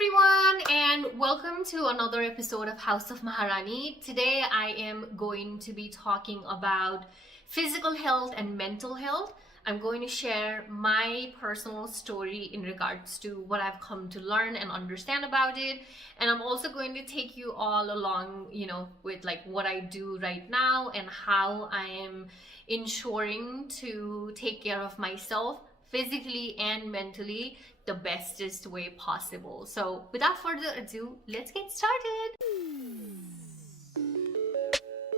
everyone, and welcome to another episode of House of Maharrani. Today I am going to be talking about physical health and mental health. I'm going to share my personal story in regards to what I've come to learn and understand about it. And I'm also going to take you all along, with like what I do right now and how I am ensuring to take care of myself physically and mentally the bestest way possible. So without further ado, let's get started.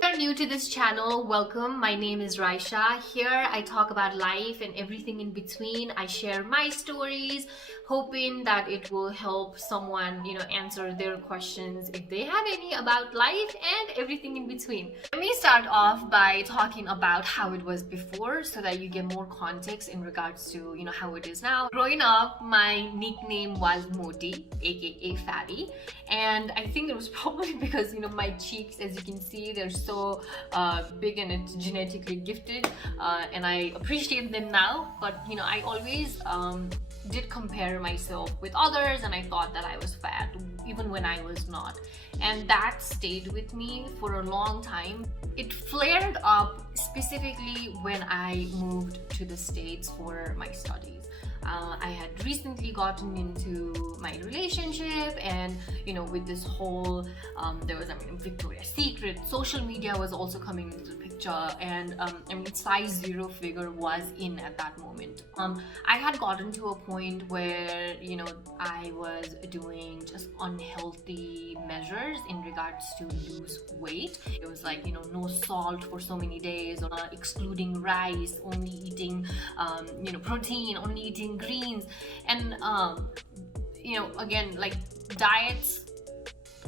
If you're new to this channel, welcome. My name is Raisha. Here I talk about life and everything in between. I share my stories, hoping that it will help someone, answer their questions if they have any about life and everything in between. Let me start off by talking about how it was before so that you get more context in regards to, how it is now. Growing up, my nickname was Moti, aka Fatty. And I think it was probably because, my cheeks, as you can see, they're so big and it's genetically gifted. And I appreciate them now. But, I always did compare myself with others and I thought that I was fat even when I was not, and that stayed with me for a long time. It flared up specifically when I moved to the States for my studies. I had recently gotten into my relationship, and with this whole there was Victoria's Secret, social media was also coming into the picture, and size zero figure was in at that moment. I had gotten to a point where I was doing just unhealthy measures in regards to lose weight. It was like no salt for so many days, or excluding rice, only eating protein, only eating greens, and again, like diets,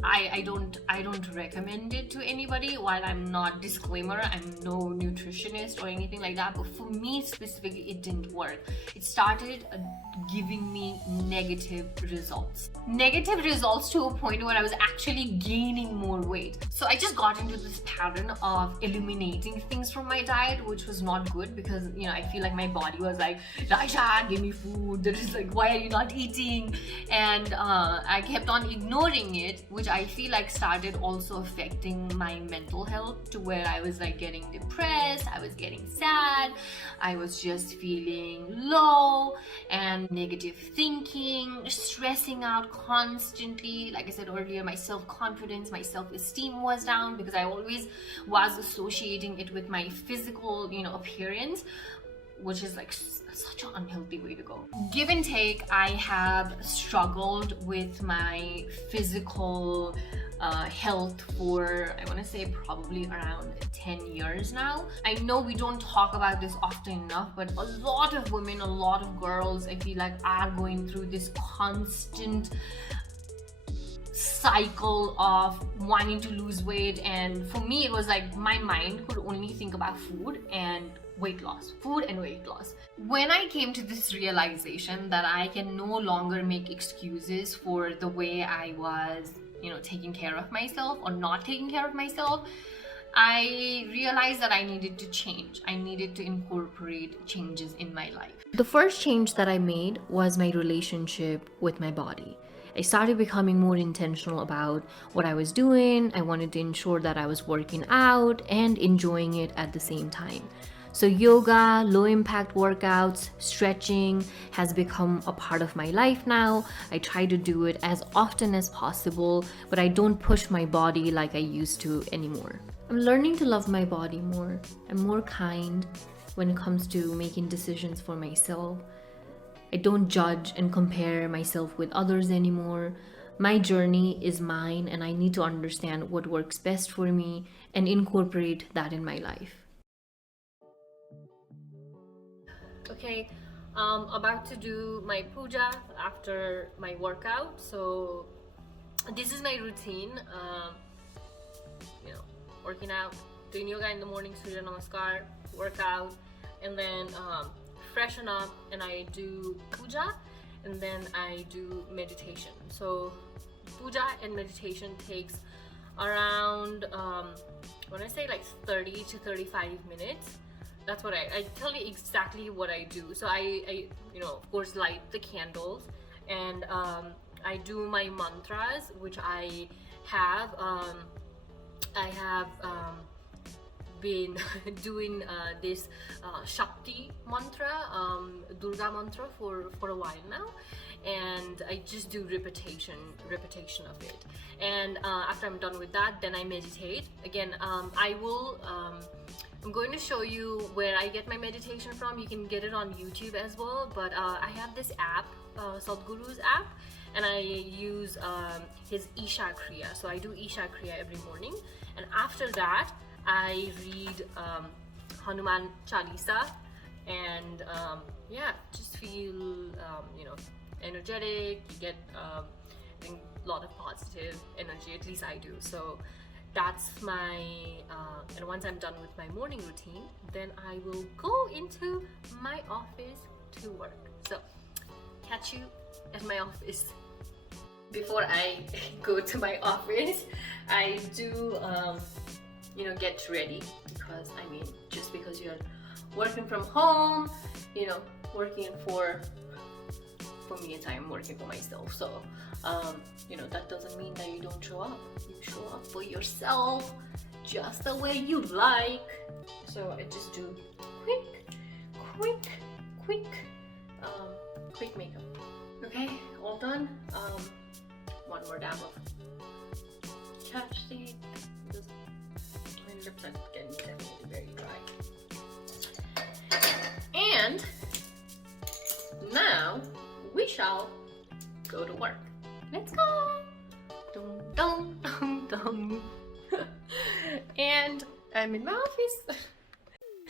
I don't recommend it to anybody. While I'm not, disclaimer, I'm no nutritionist or anything like that, but for me specifically it didn't work. It started giving me negative results to a point where I was actually gaining more weight. So I just got into this pattern of eliminating things from my diet, which was not good, because I feel like my body was like, Raisha, give me food. There is like, why are you not eating? And I kept on ignoring it, which I feel like started also affecting my mental health, to where I was like getting depressed, I was getting sad, I was just feeling low, and negative thinking, stressing out constantly. Like I said earlier, my self-confidence, my self-esteem was down, because I always was associating it with my physical appearance, which is like such an unhealthy way to go. Give and take, I have struggled with my physical health for, I want to say, probably around 10 years now. I know we don't talk about this often enough, but a lot of women, a lot of girls, I feel like, are going through this constant cycle of wanting to lose weight. And for me, it was like my mind could only think about food and weight loss. When I came to this realization that I can no longer make excuses for the way I was, taking care of myself or not taking care of myself, I realized that I needed to change. I needed to incorporate changes in my life. The first change that I made was my relationship with my body. I started becoming more intentional about what I was doing. I wanted to ensure that I was working out and enjoying it at the same time. So yoga, low impact workouts, stretching has become a part of my life now. I try to do it as often as possible, but I don't push my body like I used to anymore. I'm learning to love my body more. I'm more kind when it comes to making decisions for myself. I don't judge and compare myself with others anymore. My journey is mine, and I need to understand what works best for me and incorporate that in my life. Okay, about to do my puja after my workout. So this is my routine. Working out, doing yoga in the morning, Surya Namaskar, workout, and then freshen up, and I do puja, and then I do meditation. So puja and meditation takes around when I say like 30 to 35 minutes. That's what I tell you exactly what I do. So I of course light the candles, and I do my mantras, which I have been doing this Shakti mantra, Durga mantra for a while now, and I just do repetition of it. And after I'm done with that, then I meditate again. I'm going to show you where I get my meditation from. You can get it on YouTube as well, but I have this app, Sadhguru's app, and I use his Isha Kriya. So I do Isha Kriya every morning, and after that I read Hanuman Chalisa, and yeah, just feel energetic. You get I think a lot of positive energy, at least I do. So that's my and once I'm done with my morning routine, then I will go into my office to work. So catch you at my office. Before I go to my office, I do get ready, because I mean, just because you're working from home, working for me, it's I'm working for myself. So that doesn't mean that you don't show up. You show up for yourself just the way you like. So I just do quick makeup. Okay, all done. One more dab of chapstick. My lips are getting definitely very dry. And now we shall go to work. Let's go! Dum, dum, dum, dum. And I'm in my office.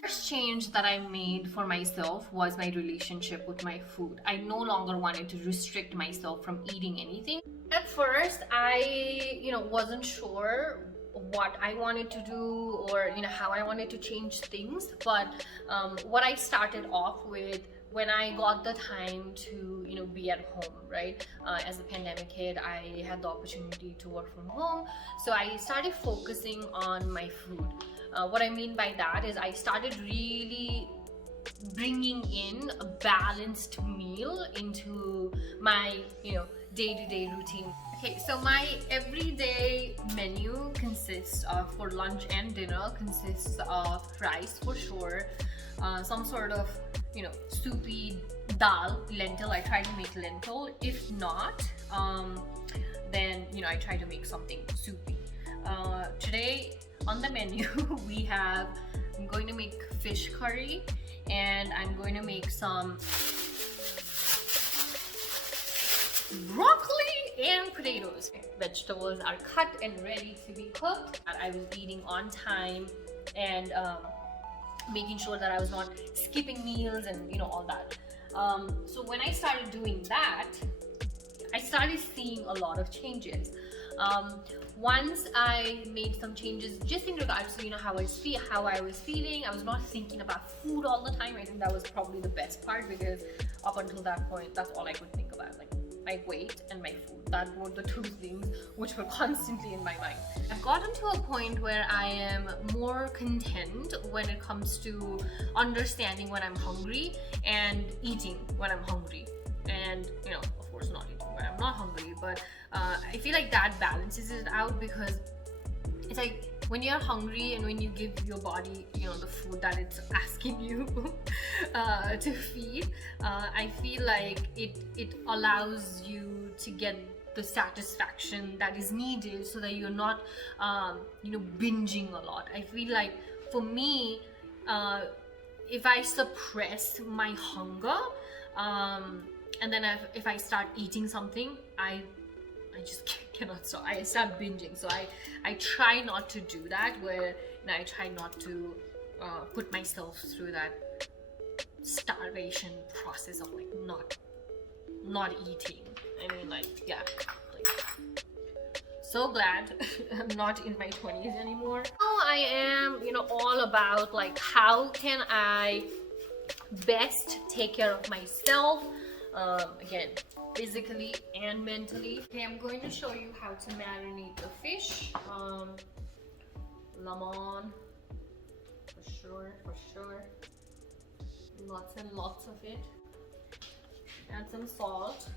First change that I made for myself was my relationship with my food. I no longer wanted to restrict myself from eating anything. At first, I wasn't sure what I wanted to do, or how I wanted to change things. But what I started off with, when I got the time to be at home, right? As a pandemic hit, I had the opportunity to work from home, so I started focusing on my food. What I mean by that is I started really bringing in a balanced meal into my day-to-day routine. Okay, so my everyday menu consists of, for lunch and dinner, consists of rice for sure, some sort of soupy dal, lentil. I try to make lentil. If not, then I try to make something soupy. Today on the menu I'm going to make fish curry, and I'm going to make some broccoli and potatoes. Vegetables are cut and ready to be cooked. I was eating on time and making sure that I was not skipping meals and all that. So when I started doing that, I started seeing a lot of changes. Once I made some changes just in regards to how I was feeling. I was not thinking about food all the time. I think that was probably the best part, because up until that point, that's all I could think about, like my weight and my food. That were the two things which were constantly in my mind. I've gotten to a point where I am more content when it comes to understanding when I'm hungry and eating when I'm hungry, and of course not eating when I'm not hungry. But I feel like that balances it out, because it's like when you're hungry and when you give your body the food that it's asking you to feed, I feel like it allows you to get the satisfaction that is needed, so that you're not binging a lot. I feel like for me, if I suppress my hunger, and then if I start eating something, I just cannot stop. I start binging. So I try not to do that, where I try not to put myself through that starvation process of like not eating. I mean, so glad I'm not in my 20s anymore. Now I am all about like, how can I best take care of myself, again, physically and mentally. Okay, I'm going to show you how to marinate the fish. Lemon, for sure. Lots and lots of it. Add some salt.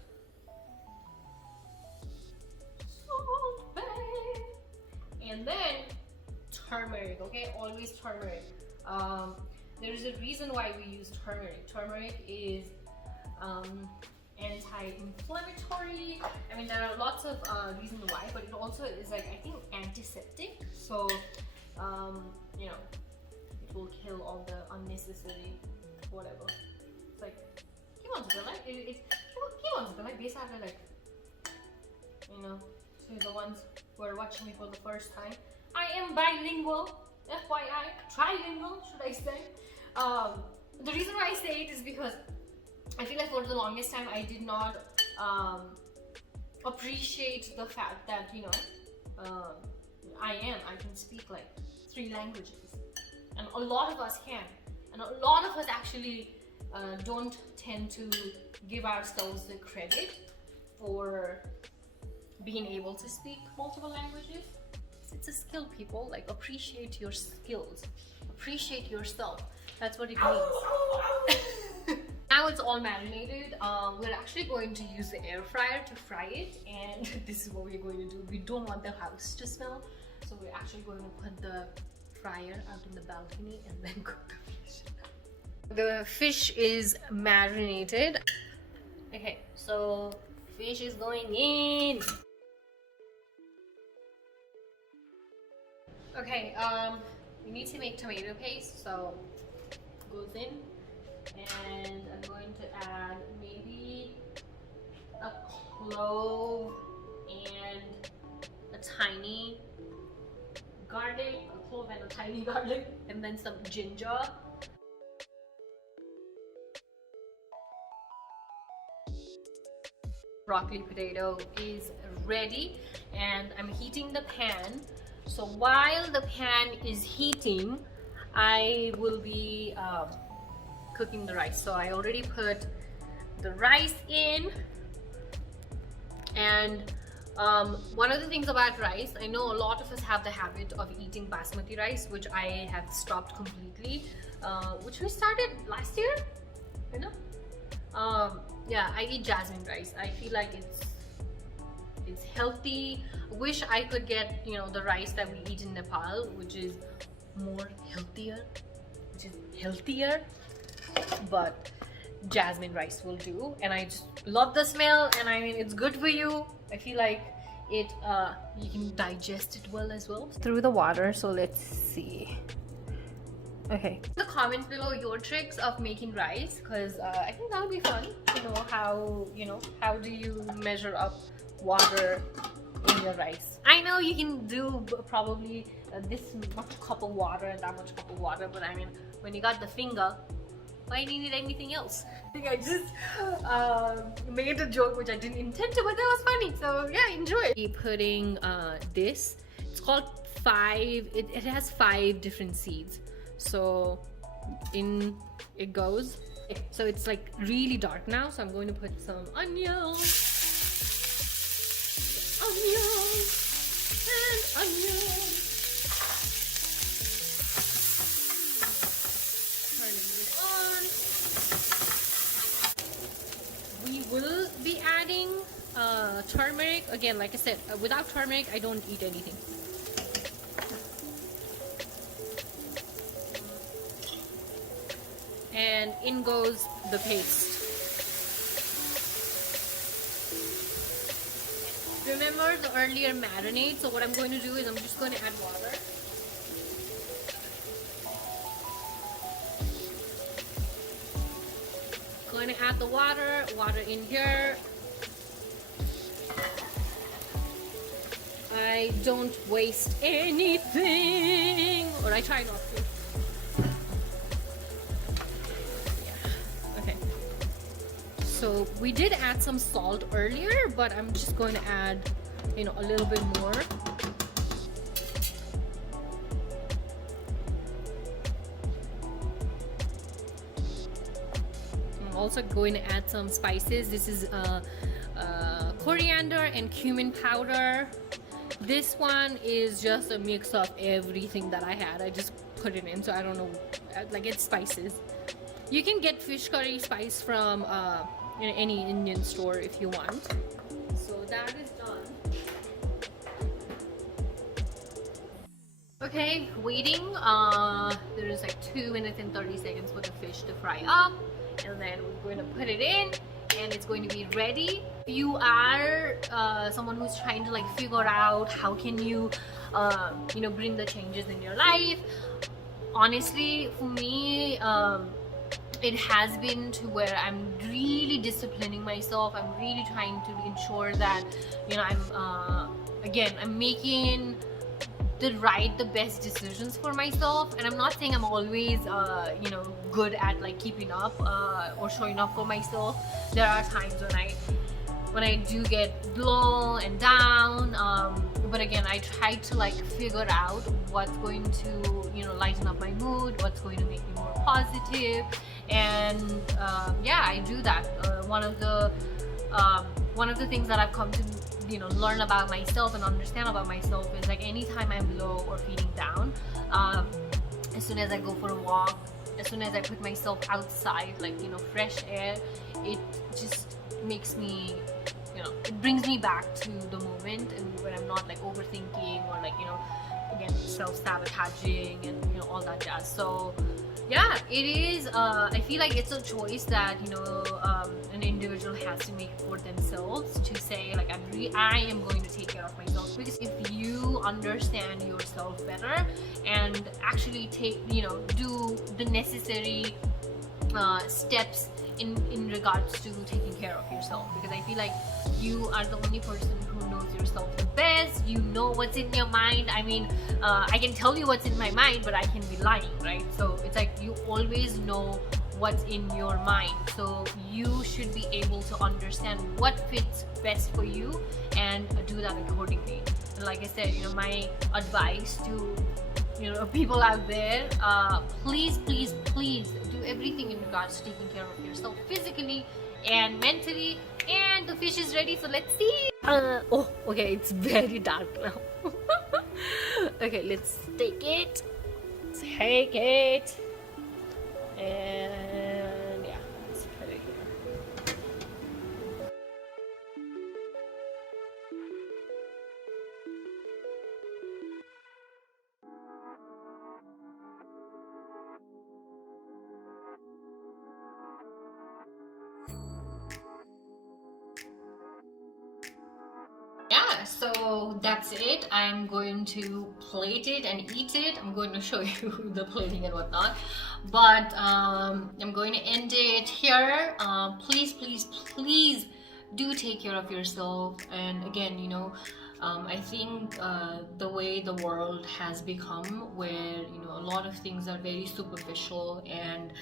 Okay, always turmeric. There is a reason why we use turmeric. Turmeric is anti-inflammatory. I mean, there are lots of reasons why, but it also is like, I think, antiseptic. So you know, it will kill all the unnecessary whatever. It's like, he wants to like he wants to like basically, like, you know, to the ones who are watching me for the first time, I am bilingual, FYI, trilingual should I say. The reason why I say it is because I feel like for the longest time I did not appreciate the fact that, you know, I can speak like 3 languages, and a lot of us can, and a lot of us actually don't tend to give ourselves the credit for being able to speak multiple languages. It's a skill, people. Like, appreciate your skills, appreciate yourself. That's what it means. Now it's all marinated. We're actually going to use the air fryer to fry it, and this is what we're going to do. We don't want the house to smell, so we're actually going to put the fryer out in the balcony and then cook the fish. The fish is marinated. Okay, so fish is going in. Okay, we need to make tomato paste, so it goes in, and I'm going to add maybe a clove and a tiny garlic, a clove and a tiny garlic, and then some ginger. Broccoli potato is ready, and I'm heating the pan. So while the pan is heating, I will be cooking the rice. So I already put the rice in, and one of the things about rice, I know a lot of us have the habit of eating basmati rice, which I have stopped completely, which we started last year, you know. Yeah, I eat jasmine rice. I feel like it's healthy. Wish I could get, you know, the rice that we eat in Nepal, which is healthier, but jasmine rice will do, and I just love the smell, and I mean, it's good for you. I feel like it you can digest it well as well through the water. So let's see. Okay, in the comments below your tricks of making rice, because I think that would be fun to know how do you measure up water in your rice. I know you can do probably this much cup of water and that much cup of water, but I mean, when you got the finger, why do you need anything else? I think I just made a joke which I didn't intend to, but that was funny, so yeah, enjoy. Keep putting this, it's called it has 5 different seeds, so in it goes. So it's like really dark now, so I'm going to put some onions and onions. Turning it on. We will be adding turmeric. Again, like I said, without turmeric I don't eat anything. And in goes the paste. Remember the earlier marinade, so what I'm going to do is I'm just going to add water. Going to add the water in here. I don't waste anything, or I try not to. So we did add some salt earlier, but I'm just going to add, you know, a little bit more. I'm also going to add some spices. This is coriander and cumin powder. This one is just a mix of everything that I had. I just put it in, so I don't know, like, it's spices. You can get fish curry spice from in any Indian store if you want. So that is done. Okay, waiting. There is like 2 minutes and 30 seconds for the fish to fry up, and then we're going to put it in, and it's going to be ready. If you are someone who's trying to like figure out how can you bring the changes in your life, honestly, for me, it has been to where I'm really disciplining myself. I'm really trying to ensure that I'm making the best decisions for myself. And I'm not saying I'm always good at like keeping up or showing up for myself. There are times when I do get low and down, but again, I try to like figure out what's going to lighten up my mood, what's going to make me more positive. And I do that. One of the things that I've come to learn about myself and understand about myself is like anytime I'm low or feeling down, as soon as I go for a walk, as soon as I put myself outside, like fresh air, it just makes me, it brings me back to the moment, and when I'm not like overthinking or like again self-sabotaging and all that jazz. So yeah, it is I feel like it's a choice that an individual has to make for themselves, to say like I am going to take care of myself. Because if you understand yourself better and actually do the necessary steps in regards to taking care of yourself, because I feel like you are the only person who knows yourself the best. You know what's in your mind. I mean, I can tell you what's in my mind, but I can be lying, right? So it's like you always know what's in your mind, so you should be able to understand what fits best for you and do that accordingly. And like I said, my advice to people out there, please do everything in regards to taking care of yourself physically and mentally. And the fish is ready, so let's see. Oh, okay, it's very dark now. Okay, let's take it. And yeah, let's put it here. Yeah, so that's it. I'm going to plate it and eat it. I'm going to show you the plating and whatnot, but I'm going to end it here. Please do take care of yourself. And again, I think the way the world has become, where a lot of things are very superficial and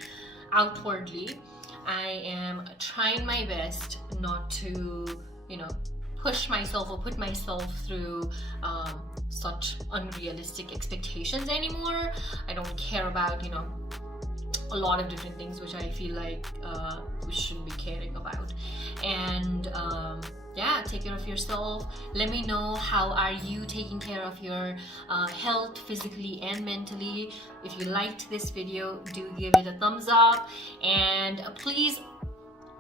outwardly, I am trying my best not to push myself or put myself through such unrealistic expectations anymore. I don't care about a lot of different things which I feel like we shouldn't be caring about. And yeah, take care of yourself. Let me know how are you taking care of your health physically and mentally. If you liked this video, do give it a thumbs up, and please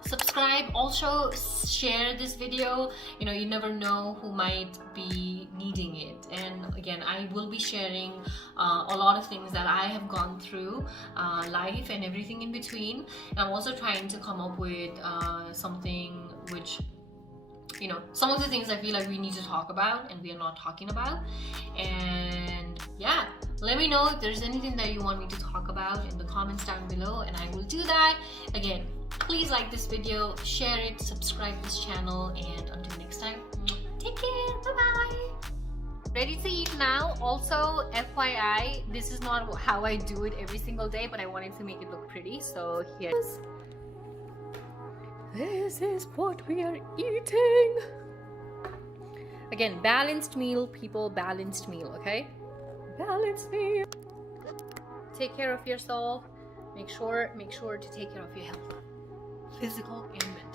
subscribe. Also share this video. You never know who might be needing it. And again, I will be sharing a lot of things that I have gone through, life and everything in between. And I'm also trying to come up with something which some of the things I feel like we need to talk about and we are not talking about. And yeah, let me know if there's anything that you want me to talk about in the comments down below, and I will do that. Again, please like this video, share it, subscribe this channel, and until next time, take care. Bye bye. Ready to eat now. Also, FYI, this is not how I do it every single day, but I wanted to make it look pretty, so here's this is what we are eating. Again, balanced meal, people, balanced meal, okay? Balanced meal. Take care of yourself. Make sure to take care of your health, physical and mental.